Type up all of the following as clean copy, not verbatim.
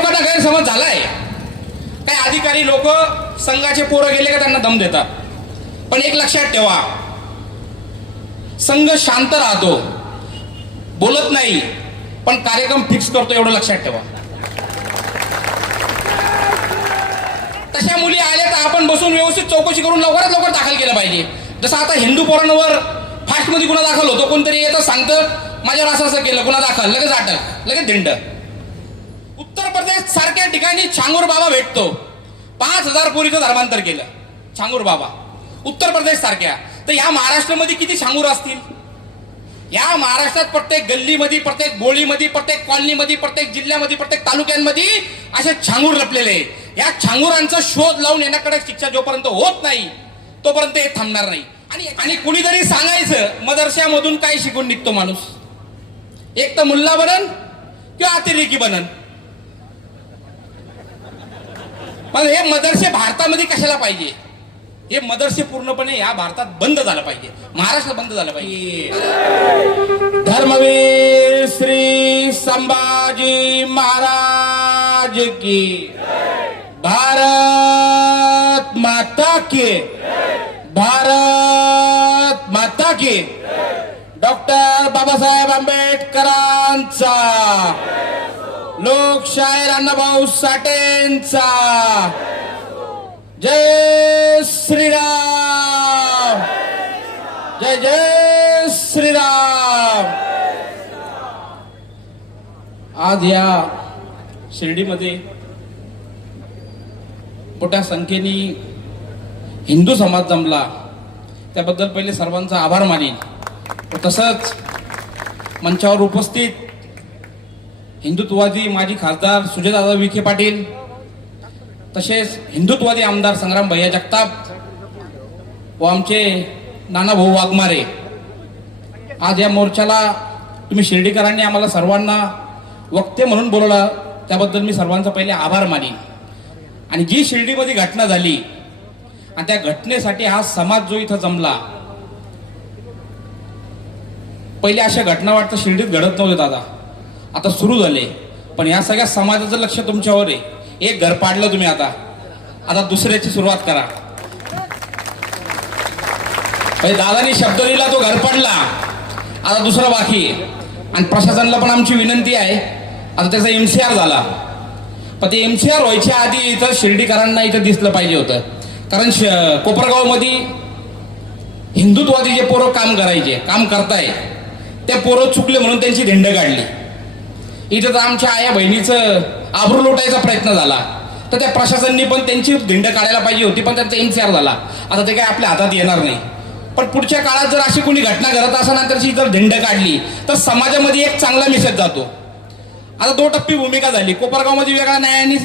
लोकांना गैरसमज झालाय, काही अधिकारी लोक संघाचे पोरं गेले का त्यांना दम देतात. पण एक लक्षात ठेवा, संघ शांत राहतो, बोलत नाही, पण कार्यक्रम फिक्स करतो, एवढं लक्षात ठेवा. तशा मुली आल्या तर आपण बसून व्यवस्थित चौकशी करून लवकरात लवकर दाखल केलं पाहिजे. जसं आता हिंदू पोरांवर फास्ट मध्ये गुन्हा दाखल होतो, कोणतरी येतं सांगतं माझ्यावर असं असं केलं, गुन्हा दाखल, लगेच अटक, लगेच धिंड. उत्तर प्रदेश सारख्या ठिकाणी छांगूर बाबा भेटतो, 5,000 पोरीचं धर्मांतर केलं छांगूर बाबा, उत्तर प्रदेश सारख्या. तर या महाराष्ट्रामध्ये किती छांगूर असतील? या महाराष्ट्रात प्रत्येक गल्लीमध्ये, प्रत्येक बोळीमध्ये, प्रत्येक कॉलनीमध्ये, प्रत्येक जिल्ह्यामध्ये, प्रत्येक तालुक्यांमध्ये असे छांगूर लपलेले आहेत. या छांगुरांचा शोध लावून यांच्याकडे शिक्षा जोपर्यंत होत नाही तोपर्यंत हे थांबणार नाही. आणि कुणीतरी सांगायचं मदरशामधून काय शिकून निघतो माणूस, एक तर मुल्ला बनन किंवा अतिरेकी बनन. पण हे मदरसे भारतामध्ये कशाला पाहिजे? हे मदरसे पूर्णपणे या भारतात बंद झालं पाहिजे, महाराष्ट्रात बंद झालं पाहिजे. धर्मवीर श्री संभाजी महाराज की, भारत माता की, भारत माता की. डॉक्टर बाबासाहेब आंबेडकरांचा, लोकशाहीर अण्णाभाऊ साठेंचा. जय श्रीराम, जय जय श्रीराम. आज या शिर्डीमध्ये मोठ्या संख्येने हिंदू समाज जमला, त्याबद्दल पहिले सर्वांचा आभार मानेन. तसंच मंचावर उपस्थित हिंदुत्ववादी माजी खासदार सुजयदादा विखे पाटील, तसेच हिंदुत्ववादी आमदार संग्राम भैया जगताप व आमचे नानाभाऊ वाघमारे. आज या मोर्चाला तुम्ही शिर्डीकरांनी आम्हाला सर्वांना वक्ते म्हणून बोलवलं, त्याबद्दल मी सर्वांचा पहिले आभार मानेन. आणि जी शिर्डीमध्ये घटना झाली आणि त्या घटनेसाठी हा समाज जो इथं जमला, पहिले अशा घटना वाटतं शिर्डीत घडत नव्हते दादा, आता सुरू झाले. पण या सगळ्या समाजाचं लक्ष तुमच्यावर आहे. एक घर पाडलं तुम्ही, आता दुसऱ्याची सुरुवात करा. दादानी शब्द दिला, तो घर पडला, आता दुसरं बाकी आहे. आणि प्रशासनाला पण आमची विनंती आहे, आता त्याचा MCR झाला, पण ते MCR व्हायच्या आधी इथं शिर्डीकरांना इथं दिसलं पाहिजे होतं. कारण कोपरगाव मध्ये हिंदुत्वादी जे पोरं काम करायचे, काम करताय, ते पोरं चुकले म्हणून त्यांची धिंड काढली. इथं तर आमच्या आया बहिणीचं आबरू लोटायचा प्रयत्न झाला, तर त्या प्रशासनाने पण त्यांची धिंड काढायला पाहिजे होती, पण त्यांचा MCR झाला. आता ते काय आपल्या हातात येणार नाही. पण पुढच्या काळात जर अशी कोणी घटना घडत असताना त्याची जर धिंड काढली तर समाजामध्ये एक चांगला मेसेज जातो. आता 2 टप्पी भूमिका झाली, कोपरगाव मध्ये वेगळा नाही आणि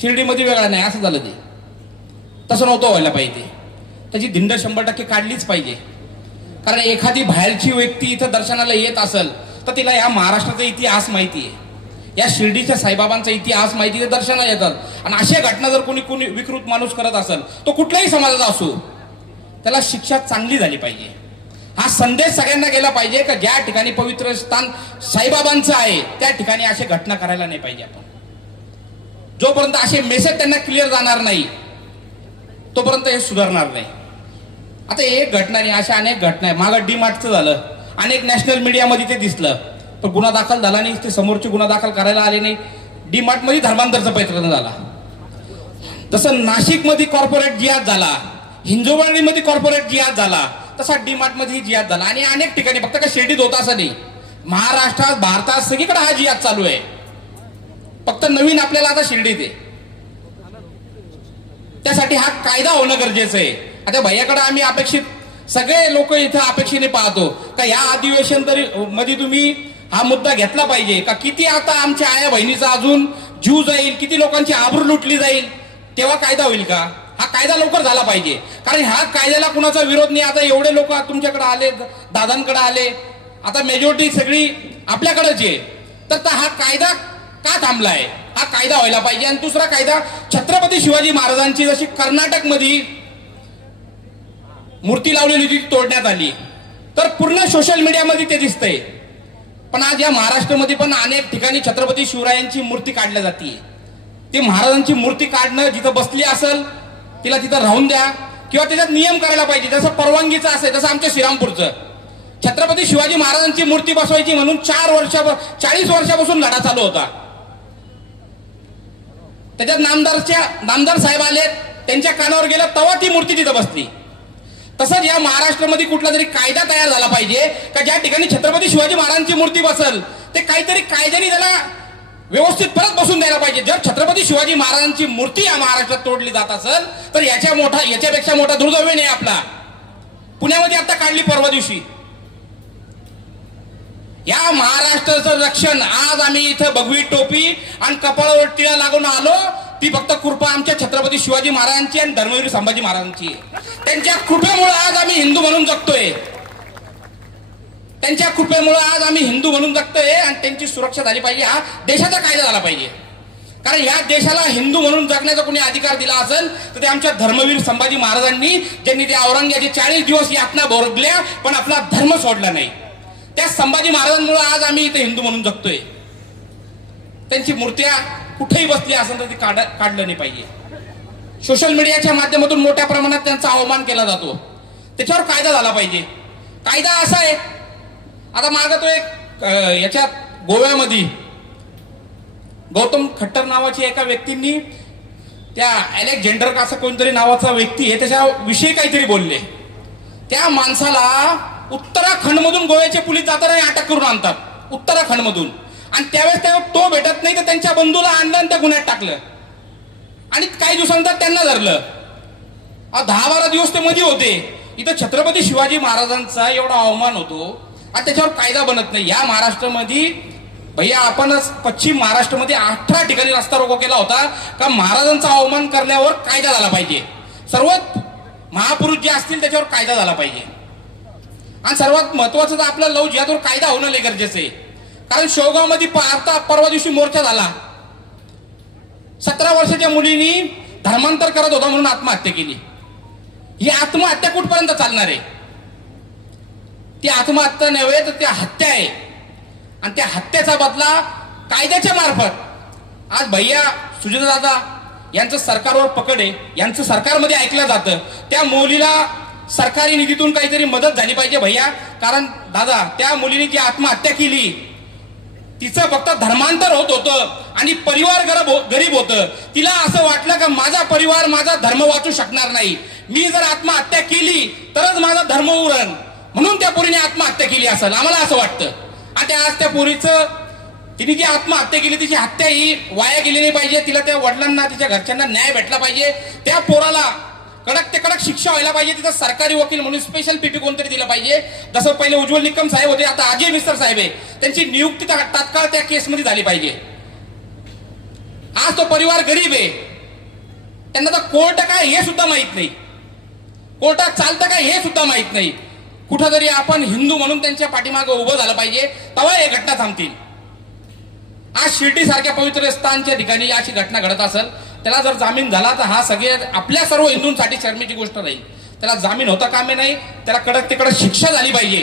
शिर्डीमध्ये वेगळा नाही, असं झालं. ते तसं नव्हतं व्हायला पाहिजे. त्याची धिंड 100% काढलीच पाहिजे. कारण एखादी बाहेरची व्यक्ती इथं दर्शनाला येत असेल तर तिला या महाराष्ट्राचा इतिहास माहिती आहे, या शिर्डीच्या साईबाबांचा इतिहास माहिती आहे, दर्शनाला येतात. आणि अशा घटना जर कोणी विकृत माणूस करत असेल, तो कुठल्याही समाजाचा असो, त्याला शिक्षा चांगली झाली पाहिजे. हा संदेश सगळ्यांना गेला पाहिजे का ज्या ठिकाणी पवित्र स्थान साईबाबांचं आहे त्या ठिकाणी अशा घटना करायला नाही पाहिजे. आपण जोपर्यंत असे मेसेज त्यांना क्लिअर जाणार नाही तोपर्यंत हे सुधारणार नाही. आता एक घटना नाही, अशा अनेक घटना आहे. मागं DMartचं झालं, अनेक नॅशनल मीडियामध्ये ते दिसलं, पण गुन्हा दाखल झाला नाही. ते समोरचे गुन्हा दाखल करायला आले नाही. DMart मध्ये धर्मांतरचा प्रयत्न झाला. तसं नाशिक मध्ये कॉर्पोरेट जिहाद झाला, हिंजवडीमध्ये कॉर्पोरेट जिहाद झाला, तसा DMart मध्ये जिहाद झाला. आणि अनेक ठिकाणी, फक्त का शिर्डीत होता असं नाही, महाराष्ट्रात भारतात सगळीकडे हा जिहाद चालू आहे. फक्त नवीन आपल्याला आता शिर्डीत आहे. त्यासाठी हा कायदा होणं गरजेचं आहे. आता भैयाकडे आम्ही अपेक्षित, सगळे लोक इथं अपेक्षेने पाहतो का या अधिवेशन तरी मध्ये तुम्ही हा मुद्दा घेतला पाहिजे का किती आता आमच्या आया बहिणीचा अजून जीव जाईल, किती लोकांची आबरू लुटली जाईल, तेव्हा कायदा होईल का? हा कायदा लवकर झाला पाहिजे. कारण ह्या कायद्याला कुणाचा विरोध नाही. आता एवढे लोक तुमच्याकडे आले, दादांकडे आले, आता मेजॉरिटी सगळी आपल्याकडेच आहे, तर हा कायदा का थांबलाय? हा कायदा व्हायला पाहिजे. आणि दुसरा कायदा, छत्रपती शिवाजी महाराजांची जशी कर्नाटक मध्ये मूर्ती लावलेली होती तोडण्यात आली, तर पूर्ण सोशल मीडियामध्ये ते दिसतंय. पण आज या महाराष्ट्रामध्ये पण अनेक ठिकाणी छत्रपती शिवरायांची मूर्ती काढल्या जाते. ती महाराजांची मूर्ती काढणं, जिथं बसली असेल तिला तिथं राहून द्या, किंवा त्याच्यात नियम करायला पाहिजे, जसं परवानगीचं असेल, जसं आमच्या श्रीरामपूरचं छत्रपती शिवाजी महाराजांची मूर्ती बसवायची म्हणून 40 वर्षापासून लढा चालू होता. त्याच्यात नामदार साहेब आले, त्यांच्या कानावर गेलं, तेव्हा ती मूर्ती तिथं बसली. तसंच या महाराष्ट्रामध्ये कुठला तरी कायदा तयार झाला पाहिजे का ज्या ठिकाणी छत्रपती शिवाजी महाराजांची मूर्ती बसल ते काहीतरी कायद्याने त्याला व्यवस्थित परत बसून द्यायला पाहिजे. जर छत्रपती शिवाजी महाराजांची मूर्ती या महाराष्ट्रात तोडली जात असेल तर याच्यापेक्षा मोठा दुर्दैव नाही आपला. पुण्यामध्ये आता काढली परवा दिवशी. या महाराष्ट्राचं रक्षण आज आम्ही इथं भगवी टोपी आणि कपाळावर टिळा लागून आलो, ती फक्त कृपा आमच्या छत्रपती शिवाजी महाराजांची आणि धर्मवीर संभाजी महाराजांची. त्यांच्या कृपेमुळे आज आम्ही हिंदू म्हणून जगतोय. त्यांच्या कृपेमुळे आज आम्ही हिंदू म्हणून जगतोय आणि त्यांची सुरक्षा झाली पाहिजे. हा देशाचा कायदा झाला पाहिजे. कारण या देशाला हिंदू म्हणून जगण्याचा कोणी अधिकार दिला असेल तर ते आमच्या धर्मवीर संभाजी महाराजांनी, ज्यांनी त्या औरंगजेबाचे 40 दिवस यातना भोगल्या पण आपला धर्म सोडला नाही. त्या संभाजी महाराजांमुळे आज आम्ही इथे हिंदू म्हणून जगतोय. त्यांची मूर्त्या कुठेही बसली असेल तर ती काढलं नाही पाहिजे. सोशल मीडियाच्या माध्यमातून मोठ्या प्रमाणात त्यांचा अवमान केला जातो. त्याच्यावर कायदा झाला पाहिजे. कायदा असा आहे, आता मागं तो एक याच्यात गोव्यामध्ये गौतम खट्टर नावाची एका व्यक्तींनी त्या अलेक्झांडर असं कोणतरी नावाचा व्यक्ती आहे त्याच्याविषयी काहीतरी बोलले. त्या माणसाला उत्तराखंडमधून गोव्याचे पोलीस जाताना अटक करून आणतात, उत्तराखंडमधून. आणि त्यावेळेस तो भेटत नाही तर त्यांच्या बंधूला आणलं आणि त्या गुन्ह्यात टाकलं आणि काही दिवसानंतर त्यांना धरलं. 10-12 दिवस ते मध्ये होते. इथं छत्रपती शिवाजी महाराजांचा एवढा अवमान होतो आणि त्याच्यावर कायदा बनत नाही. या महाराष्ट्रामध्ये भैया आपणच पश्चिम महाराष्ट्रामध्ये 18 ठिकाणी रस्ता रोको केला होता का महाराजांचा अवमान करण्यावर कायदा झाला पाहिजे. सर्व महापुरुष जे असतील त्याच्यावर कायदा झाला पाहिजे. आणि सर्वात महत्वाचं तर आपलं लव जिहादवर कायदा होणं लय गरजेचं आहे. कारण शेवगावमध्ये परवा दिवशी मोर्चा झाला. 17 वर्षाच्या मुलीने धर्मांतर करत होता म्हणून आत्महत्या केली. ही आत्महत्या कुठपर्यंत चालणार आहे? ती आत्महत्या नव्हे तर ती हत्या आहे. आणि त्या हत्येचा बदला कायद्याच्या मार्फत आज भैया सुजयदादा यांचं सरकारवर पकड आहे. यांचं सरकारमध्ये ऐकलं जातं. त्या मुलीला सरकारी निधीतून काहीतरी मदत झाली पाहिजे भैया. कारण दादा त्या मुलीने जी आत्महत्या केली तिचं फक्त धर्मांतर होत होतं आणि परिवार गरीब होतं. तिला असं वाटलं का माझा परिवार माझा धर्म वाचू शकणार नाही, मी जर आत्महत्या केली तरच माझा धर्म उरण, म्हणून त्या पोरीने आत्महत्या केली असेल आम्हाला असं वाटतं. आणि आज त्या पोरीचं तिने जी आत्महत्या केली तिची हत्या ही वाया गेली नाही पाहिजे. तिला त्या वडिलांना तिच्या घरच्यांना न्याय भेटला पाहिजे. त्या पोराला कडक ते कडक शिक्षा व्हायला पाहिजे. तिथं सरकारी वकील म्हणून स्पेशल पीपी कोणतरी दिलं पाहिजे. जसं पहिले उज्ज्वल निकम साहेब होते, आता अजय मिस्टर साहेब आहे, त्यांची नियुक्ती तात्काळ त्या केसमध्ये झाली पाहिजे. आज तो परिवार गरीब आहे, त्यांना तर कोर्ट काय हे सुद्धा माहित नाही, कोर्टात चालतं काय हे सुद्धा माहित नाही. कुठंतरी आपण हिंदू म्हणून त्यांच्या पाठीमागे उभं झालं पाहिजे, तेव्हा हे घटना थांबतील. आज शिर्डी सारख्या पवित्र स्थानच्या ठिकाणी अशी घटना घडत असेल, त्याला जर जामीन झाला तर हा सगळे आपल्या सर्व हिंदूंसाठी शर्मेची गोष्ट राहील. त्याला जामीन होता कामे नाही, त्याला कडक ते कडक शिक्षा झाली पाहिजे.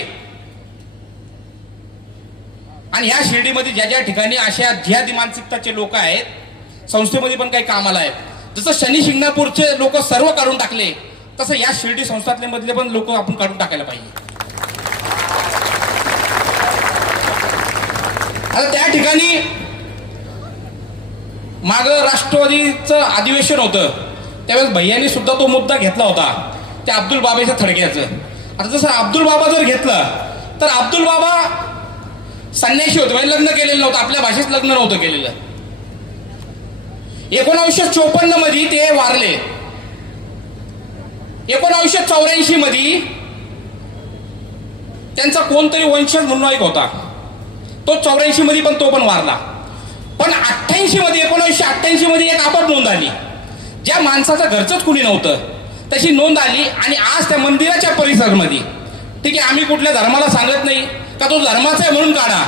आणि ह्या शिर्डीमध्ये ज्या ज्या ठिकाणी अशा जिहादी मानसिकताचे लोक आहेत, संस्थेमध्ये पण काही कामाला आहेत. जसं शनी शिंगणापूरचे लोक सर्व काढून टाकले, तसं या शिर्डी संस्थातले मधले पण लोक आपण काढून टाकायला पाहिजे. आता त्या ठिकाणी माग राष्ट्रवादीचं अधिवेशन होतं, त्यावेळेस भैयांनी सुद्धा तो मुद्दा घेतला होता त्या अब्दुल बाबाच्या थडक्याचं. आता जसं अब्दुल बाबा जर घेतलं तर अब्दुल बाबा संन्याशी होते, लग्न केलेलं नव्हतं, आपल्या भाषेत लग्न नव्हतं केलेलं. 1954 मध्ये ते वारले. 1984 मध्ये त्यांचा कोणतरी वंशज म्हणून एक होता, तो 84 मध्ये पण तो पण वारला. पण 1988 मध्ये एक आपट नोंद आली. ज्या माणसाचं घरचंच कुणी नव्हतं तशी नोंद आली. आणि आज त्या मंदिराच्या परिसरामध्ये, ठीक आहे आम्ही कुठल्या धर्माला सांगत नाही का तो धर्माचा आहे म्हणून काढा,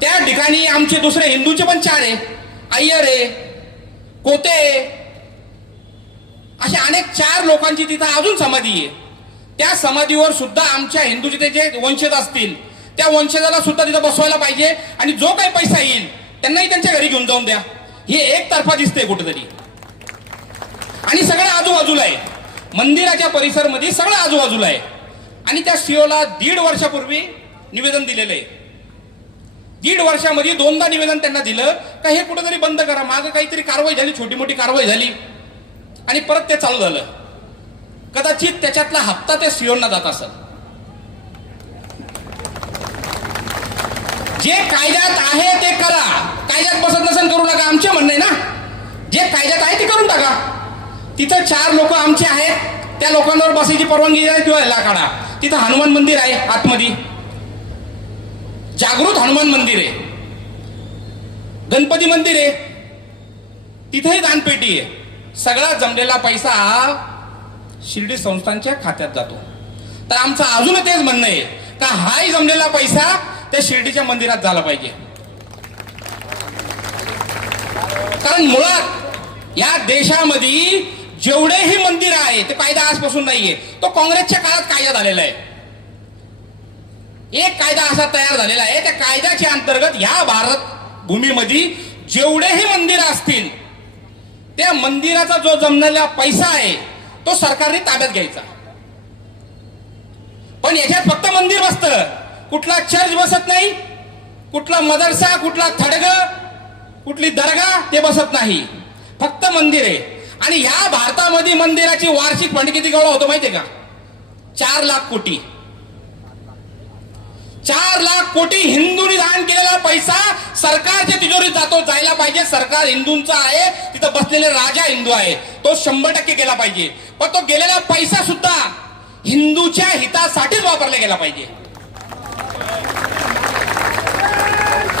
त्या ठिकाणी आमचे दुसरे हिंदूचे पण 4 आहे, अय्यर आहे, कोते आहे, असे अनेक 4 लोकांची तिथं अजून समाधी आहे. त्या समाधीवर सुद्धा आमच्या हिंदूचे जे वंशज असतील त्या वंशजाला सुद्धा तिथं बसवायला पाहिजे. आणि जो काही पैसा येईल त्यांनाही त्यांच्या घरी घेऊन जाऊन द्या. हे एकतर्फा दिसते कुठेतरी. आणि सगळं आजूबाजूला आहे, मंदिराच्या परिसरमध्ये सगळं आजूबाजूला आहे. आणि त्या सीओला 1.5 वर्षापूर्वी निवेदन दिलेलं आहे. 1.5 वर्षामध्ये 2दा निवेदन त्यांना दिलं का हे कुठेतरी बंद करा. मागं काहीतरी कारवाई झाली, छोटी मोठी कारवाई झाली आणि परत ते चालू झालं. कदाचित त्याच्यातला हप्ता त्या सीओना जात असेल. जे कायद्यात आहे ते करा, कायद्यात बसत नसेल करू नका. आमचे म्हणणं आहे ना, जे कायद्यात आहे ते करून टाका. तिथं 4 लोक आमचे आहेत, त्या लोकांवर बसायची परवानगी आहे किंवा काढा. तिथं हनुमान मंदिर आहे, आतमध्ये जागृत हनुमान मंदिर आहे, गणपती मंदिर आहे, तिथेही दानपेटी आहे. सगळा जमलेला पैसा शिर्डी संस्थांच्या खात्यात जातो. तर आमचं अजून तेच म्हणणं आहे का हाही जमलेला पैसा त्या शिर्डीच्या मंदिरात झाला पाहिजे. कारण मुळात या देशामध्ये जेवढेही मंदिर आहे ते कायदा आजपासून नाहीये, तो काँग्रेसच्या काळात कायदा झालेला आहे. एक कायदा असा तयार झालेला आहे, त्या कायद्याच्या अंतर्गत ह्या भारत भूमीमध्ये जेवढेही मंदिर असतील त्या मंदिराचा जो जमलेला पैसा आहे तो सरकारने ताब्यात घ्यायचा. पण याच्यात फक्त मंदिर बसतं, कुठला चर्च बसत नाही, कुठला मदरसा, कुठला थडग, कुठली दर्गा ते बसत नाही, फक्त मंदिर आहे. आणि ह्या भारतामध्ये मंदिराची वार्षिक फंड किती गोळा होतो माहितीये का? 4 लाख कोटी. 4 लाख कोटी हिंदूंनी दान केलेला पैसा सरकारच्या तिजोरीत जातो, जायला पाहिजे. सरकार हिंदूंचा आहे, तिथं बसलेले राजा हिंदू आहे, तो 100% गेला पाहिजे. पण तो गेलेला पैसा सुद्धा हिंदूच्या हितासाठीच वापरला गेला पाहिजे.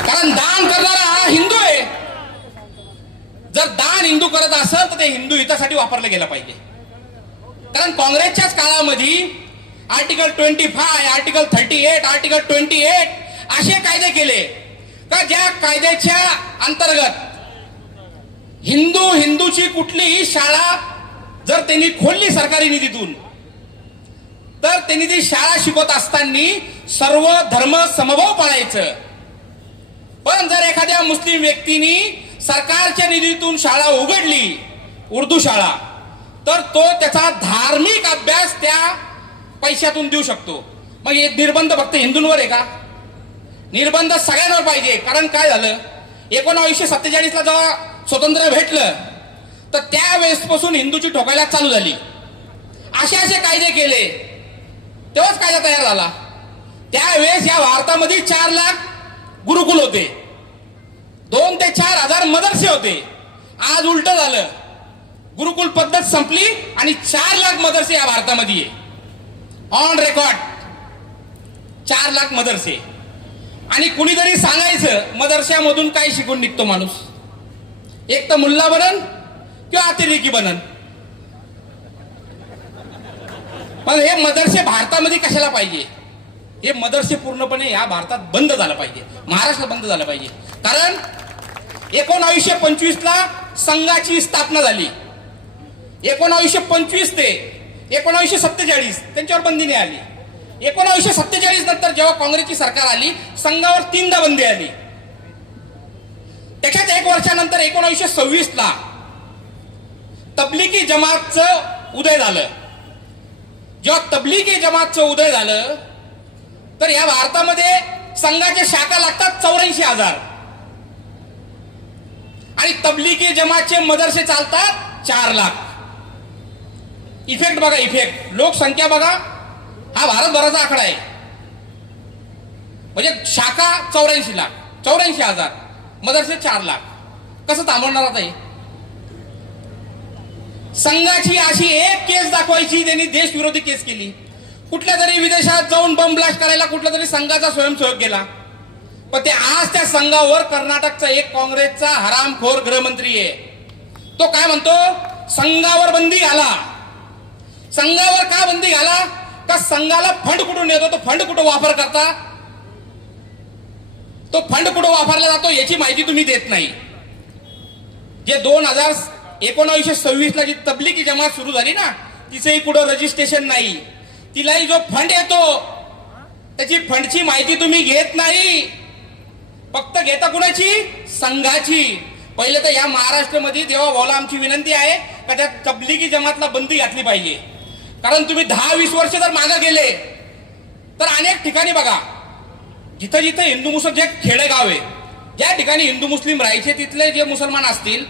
कारण दान करणारा हा हिंदू आहे. जर दान हिंदू करत असेल तर ते हिंदू हितासाठी वापरलं गेलं पाहिजे. कारण काँग्रेसच्याच काळामध्ये आर्टिकल 25, आर्टिकल 38, आर्टिकल 28 असे कायदे केले का ज्या कायद्याच्या अंतर्गत हिंदूची कुठलीही शाळा जर त्यांनी खोलली सरकारी निधीतून तर त्यांनी ती शाळा शिकवत असताना सर्व धर्म समभाव पाळायचं. पण जर एखाद्या मुस्लिम व्यक्तीने सरकारच्या निधीतून शाळा उघडली, उर्दू शाळा, तर तो त्याचा धार्मिक अभ्यास त्या पैशातून देऊ शकतो. मग हे निर्बंध फक्त हिंदूंवर आहे का? निर्बंध सगळ्यांवर पाहिजे. कारण काय झालं, 1947 ला जेव्हा स्वातंत्र्य भेटलं तर त्यावेळेसपासून हिंदूची ठोकायला चालू झाली. असे कायदे केले तेव्हाच कायदा तयार झाला. त्यावेळेस या भारतामध्ये 4 लाख गुरुकुल होते, 2 ते 4 हजार मदरसे होते. आज उलट झालं, गुरुकुल पद्धत संपली आणि 4 लाख मदरसे या भारतामध्ये आहे. ऑन रेकॉर्ड 4 लाख मदरसे. आणि कुणीतरी सांगायचं मदरशामधून काय शिकून निघतो माणूस, एक तर मुल्ला बनन किंवा अतिरेकी बनन. पण हे मदरसे भारतामध्ये कशाला पाहिजे? हे मदरसे पूर्णपणे या भारतात बंद झालं पाहिजे, महाराष्ट्रात बंद झालं पाहिजे. कारण 1925 ला संघाची स्थापना झाली. 1925 ते 1947 त्यांच्यावर बंदी नाही आली. 1947 नंतर जेव्हा काँग्रेसची सरकार आली, संघावर 3दा बंदी आली. त्याच्यात 1 वर्षानंतर 1926 ला तबलिगी जमातचं उदय झालं. जेव्हा तबलिगी जमातचं उदय झालं तर या भारतामध्ये संघाच्या शाखा लागतात 84,000 आणि तबलिगी जमातचे मदरसे चालतात 4 लाख. इफेक्ट बघा, इफेक्ट, लोकसंख्या बघा, हा भारतभराचा आकडा आहे. म्हणजे शाखा 84 लाख, 84,000, मदरसे 4 लाख. कसं थांबवणार आता हे? संघाची अशी एक केस दाखवायची, त्यांनी देशविरोधी केस केली. कुठल्या तरी विदेशात जाऊन बम ब्लास्ट करायला कुठला तरी संघाचा स्वयंसेवक गेला. पण ते आज त्या संघावर कर्नाटकचा एक काँग्रेसचा हरामखोर गृहमंत्री आहे. तो काय म्हणतो, संघावर बंदी घाला. संघावर का बंदी घाला? का संघाला फंड कुठून येतो, तो फंड कुठं वापर करता, तो फंड कुठं वापरला जातो याची माहिती तुम्ही देत नाही. जे 1926 ला जी तबलिगी जमात सुरू झाली ना, तिचंही कुठं रजिस्ट्रेशन नाही. तिलाही जो फंड येतो त्याची फंडची माहिती तुम्ही घेत नाही. फक्त घेता कुणाची? संघाची. पहिले तर या महाराष्ट्रामध्ये देवा भाऊला आमची विनंती आहे का त्या तबलिगी जमातला बंदी घातली पाहिजे. कारण तुम्ही 10-20 वर्ष जर मागे गेले तर अनेक ठिकाणी बघा, जिथं जिथं हिंदू मुस्लिम जे खेडेगाव आहे, ज्या ठिकाणी हिंदू मुस्लिम राहायचे तिथले जे मुसलमान असतील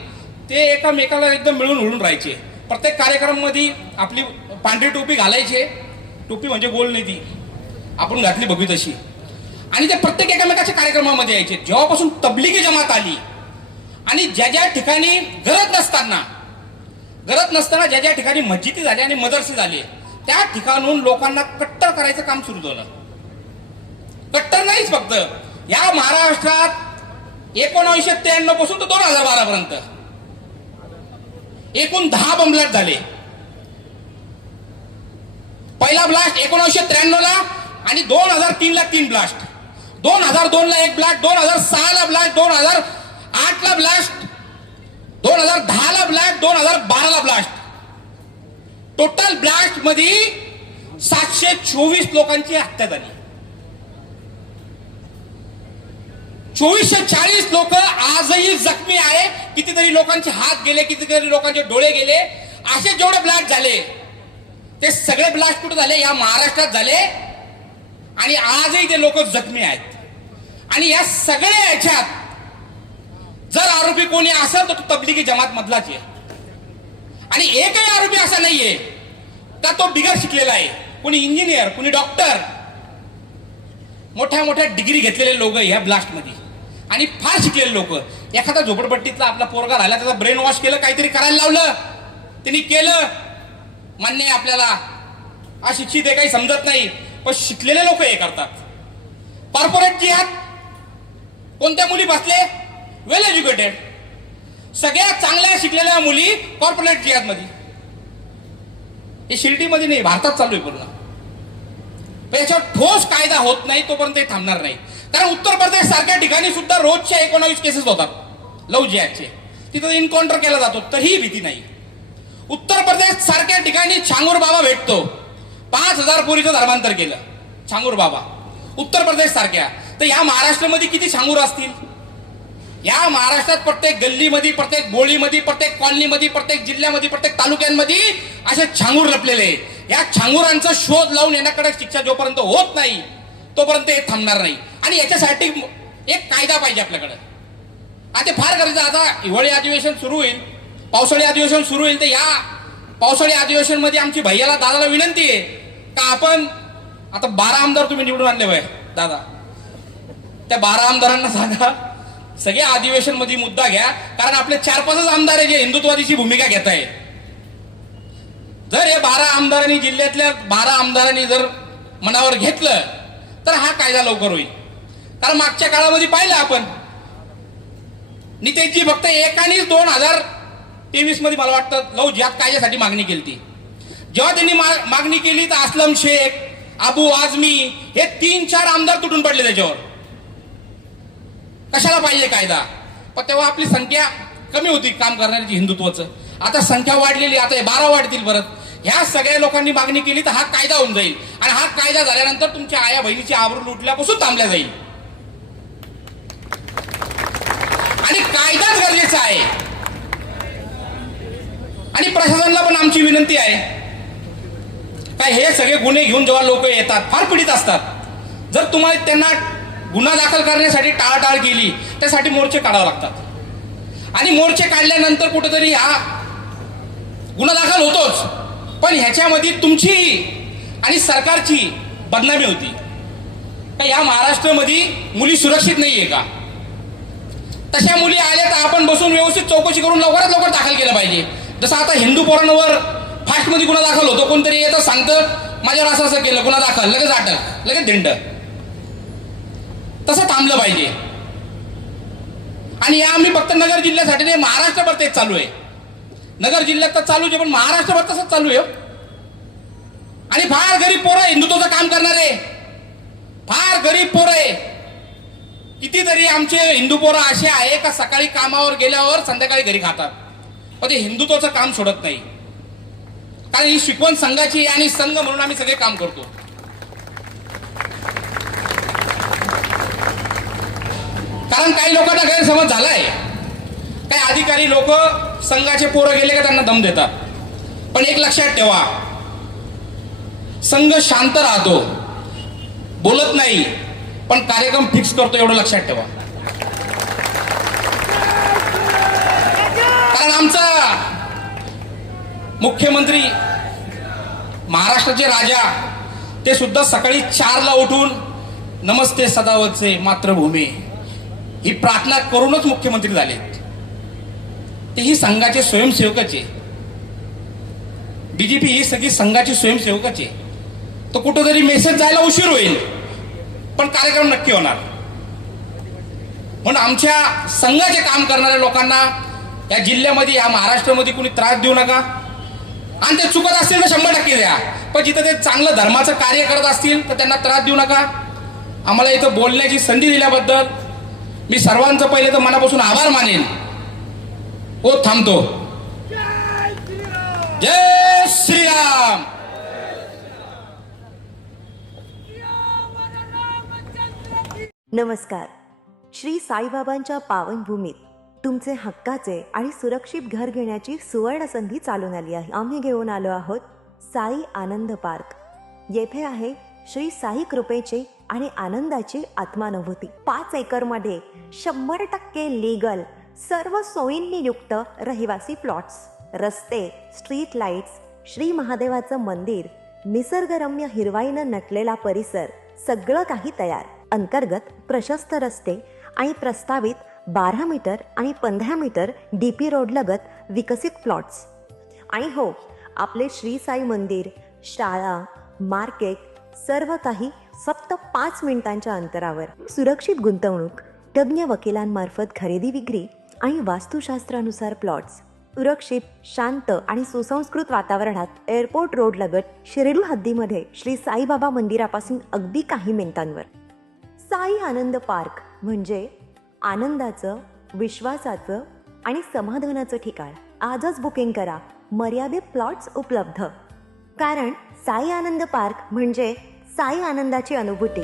ते एकामेकाला एकदम मिळून मिळून राहायचे. प्रत्येक कार्यक्रमामध्ये आपली पांढरी टोपी घालायचे, टोपी म्हणजे गोल नाही ती आपण घातली बघू तशी, आणि ते प्रत्येक एकामेकाच्या कार्यक्रमामध्ये यायचे. जेव्हापासून तबलिगी जमात आली आणि ज्या ज्या ठिकाणी गरज नसताना ज्या ज्या ठिकाणी मस्जिदी झाली आणि मदरसे झाले त्या ठिकाणून लोकांना कट्टर करायचं काम सुरू झालं. कट्टर नाहीच फक्त या महाराष्ट्रात 1993 पासून तर 2012 पर्यंत एकूण 10 बॉम्ब ब्लास्ट झाले. पहिला ब्लास्ट 1993 ला आणि 2003 ला 3 ब्लास्ट, 2002 ला 1 ब्लास्ट, 2006 ला ब्लास्ट, 2008 ला ब्लास्ट, 2010 ला ब्लास्ट, 2012 ला ब्लास्ट. टोटल ब्लास्ट मध्ये 724 लोकांची हत्या झाली. 2440 लोक आजही जखमी आहे. कितीतरी लोकांचे हात गेले, कितीतरी लोकांचे डोळे गेले. असे जेवढे ब्लास्ट झाले ते सगळे ब्लास्ट कुठे झाले? या महाराष्ट्रात झाले. आणि आजही ते लोक जखमी आहेत. आणि या सगळ्या याच्यात जर आरोपी कोणी असेल तर तो तबलिगी जमात मधलाच आहे. आणि एकही आरोपी असा नाहीये का तो बिगर शिकलेला आहे. कोणी इंजिनियर, कोणी डॉक्टर, मोठ्या मोठ्या डिग्री घेतलेले लोक या ब्लास्ट मध्ये, आणि फार शिकलेले लोक. एखादा झोपडपट्टीतला आपला पोरगा राहिला, त्याचा ब्रेन वॉश केलं, काहीतरी करायला लावलं, त्यांनी केलं, मान्य आहे आपल्याला अशिक्षित आहे, काही समजत नाही, पण शिकलेले लोक हे करतात. कॉर्पोरेट जिहाद, कोणत्या मुली बसले? वेल एज्युकेटेड, सगळ्यात चांगल्या शिकलेल्या मुली कॉर्पोरेट जिहाद मध्ये. हे शिर्डीमध्ये नाही, भारतात चालू आहे पूर्ण. पण याच्यावर ठोस कायदा होत नाही तोपर्यंत हे थांबणार नाही. कारण उत्तर प्रदेश सारख्या ठिकाणी सुद्धा रोजच्या 19 केसेस होतात लव्ह जिहादचे. तिथं एन्काउंटर केला जातो तरीही भीती नाही. उत्तर प्रदेश सारख्या ठिकाणी छांगूर बाबा भेटतो. 5000 पोरीचं धर्मांतर केलं छांगूर बाबा उत्तर प्रदेश सारख्या. तर या महाराष्ट्रामध्ये किती छांगूर असतील? या महाराष्ट्रात प्रत्येक गल्लीमध्ये, प्रत्येक बोळीमध्ये, प्रत्येक कॉलनीमध्ये, प्रत्येक जिल्ह्यामध्ये, प्रत्येक तालुक्यांमध्ये असे छांगूर लपलेले. या छांगुरांचा शोध लावून येण्याकडे शिक्षा जोपर्यंत होत नाही तोपर्यंत हे थांबणार नाही. आणि याच्यासाठी एक कायदा पाहिजे आपल्याकडे. आता फार गरजेचं. आता हिवाळी अधिवेशन सुरू होईल, पावसाळी अधिवेशन सुरू होईल. तर या पावसाळी अधिवेशन मध्ये आमची भैयाला, दादाला विनंती आहे का आपण आता 12 आमदार तुम्ही निवडून आणले बाय दादा, त्या 12 आमदारांना सांगा सगळ्या अधिवेशन मध्ये मुद्दा घ्या. कारण आपले 4-5 आमदार आहे जे हिंदुत्वादीची भूमिका घेत आहे. जर हे 12 आमदारांनी, जिल्ह्यातल्या 12 आमदारांनी जर मनावर घेतलं तर हा कायदा लवकर होईल. कारण मागच्या काळामध्ये पाहिलं आपण, नितेशजी फक्त एकानेच 2023 मध्ये मला वाटतं लव जिहाद कायद्यासाठी मागणी केली ती. जेव्हा त्यांनी मागणी केली तर असलम शेख, अबू आझमी हे 3-4 आमदार तुटून पडले त्याच्यावर. कशाला पाहिजे कायदा? पण तेव्हा आपली संख्या कमी होती काम करण्याची हिंदुत्वाचं. आता संख्या वाढलेली, आता हे 12 वाढतील परत. ह्या सगळ्या लोकांनी मागणी केली तर हा कायदा होऊन जाईल. आणि हा कायदा झाल्यानंतर तुमच्या आया बहिणीची आबरू लुटल्यापासून थांबल्या जाईल. आणि कायदाच गरजेचा आहे. आणि प्रशासनाला पण आमची विनंती आहे काय, हे सगळे गुन्हे घेऊन जेव्हा लोक येतात फार पीडित असतात. जर तुम्हाला त्यांना गुन्हा दाखल करण्यासाठी टाळाटाळ केली त्यासाठी मोर्चे काढावे लागतात. आणि मोर्चे काढल्यानंतर कुठेतरी हा गुन्हा दाखल होतोच, पण ह्याच्यामध्ये तुमची आणि सरकारची बदनामी होती. का या महाराष्ट्रामध्ये मुली सुरक्षित नाहीये का? तशा मुली आल्या तर आपण बसून व्यवस्थित चौकशी करून लवकरात लवकर दाखल केलं पाहिजे. जसं आता हिंदू पोरांवर फास्टमध्ये गुन्हा दाखल होतो, कोणतरी येतं सांगतं माझ्यावर असं असं केलं, गुन्हा दाखल, लगेच अटक, लगेच धिंड. तसं थांबलं पाहिजे. आणि या आम्ही फक्त नगर जिल्ह्यासाठी नाही, महाराष्ट्रभर तेच चालू आहे. नगर जिल्ह्यात तर चालूच आहे, पण महाराष्ट्रभर तसंच चालू आहे. आणि फार गरीब पोरं हिंदुत्वाचं काम करणारे, फार गरीब पोरं आहे. कितीतरी आमचे हिंदू पोरं असे आहे का सकाळी कामावर गेल्यावर संध्याकाळी घरी खातात, पण ते हिंदुत्वाचं काम सोडत नाही. कारण ही शिकवण संघाची आणि संघ म्हणून आम्ही सगळे काम करतो. कारण काही लोकांना गैरसमज झालाय काही अधिकारी लोक संघाचे पोरं गेले का त्यांना दम देतात. पण एक लक्षात ठेवा, संघ शांत राहतो, बोलत नाही, पण कार्यक्रम फिक्स करतो, एवढं लक्षात ठेवा. कारण आमचा मुख्यमंत्री, महाराष्ट्राचे राजा, ते सुद्धा सकाळी 4ला उठून नमस्ते सदावचे मातृभूमी ही प्रार्थना करूनच मुख्यमंत्री झाले. ते ही संघाचे स्वयंसेवकच आहे. बीजेपी ही सगळी संघाची स्वयंसेवकच आहे. तो कुठंतरी मेसेज जायला उशीर होईल, पण कार्यक्रम नक्की होणार. म्हणून आमच्या संघाचे काम करणाऱ्या लोकांना या जिल्ह्यामध्ये, या महाराष्ट्रामध्ये कुणी त्रास देऊ नका. आणि ते चुकत असतील तर 100% द्या, पण जिथं ते चांगलं धर्माचं कार्य करत असतील तर त्यांना त्रास देऊ नका. आम्हाला इथं बोलण्याची संधी दिल्याबद्दल मी सर्वांचं पहिले तर मनापासून आभार मानेन. हो, थांबतो. जय श्रीराम. नमस्कार. श्री साईबाबांच्या पावनभूमीत तुमचे हक्काचे आणि सुरक्षित घर घेण्याची सुवर्ण संधी चालून आली आहे. आम्ही घेऊन आलो आहोत साई आनंद पार्क. येथे आहे श्री साई कृपेची आणि आनंदाची आत्मानुभूती. 5 एकरमध्ये 100% लीगल, सर्व सोयींनी युक्त रहिवासी प्लॉट्स, रस्ते, स्ट्रीट लाईट्स, श्री महादेवाचं मंदिर, निसर्गरम्य हिरवाईनं नटलेला परिसर, सगळं काही तयार. अंतर्गत प्रशस्त रस्ते आणि प्रस्तावित 12 मीटर आणि 15 मीटर DP रोड लगत विकसित प्लॉट्स. आणि हो, आपले श्री साई मंदिर, शाळा, मार्केट, सर्व काही फक्त 5 मिनिटांच्या अंतरावर. सुरक्षित गुंतवणूक, तज्ज्ञ वकिलांमार्फत खरेदी विक्री आणि वास्तुशास्त्रानुसार प्लॉट्स. सुरक्षित, शांत आणि सुसंस्कृत वातावरणात एअरपोर्ट रोड लगत शिरेलू हद्दीमध्ये श्री साईबाबा मंदिरापासून अगदी काही मिनिटांवर. साई आनंद पार्क म्हणजे आनंदाचं, विश्वासाचं आणि समाधानाचं ठिकाण. आजच बुकिंग करा. मर्यादित प्लॉट्स उपलब्ध. कारण साई आनंद पार्क म्हणजे साई आनंदाची अनुभूती.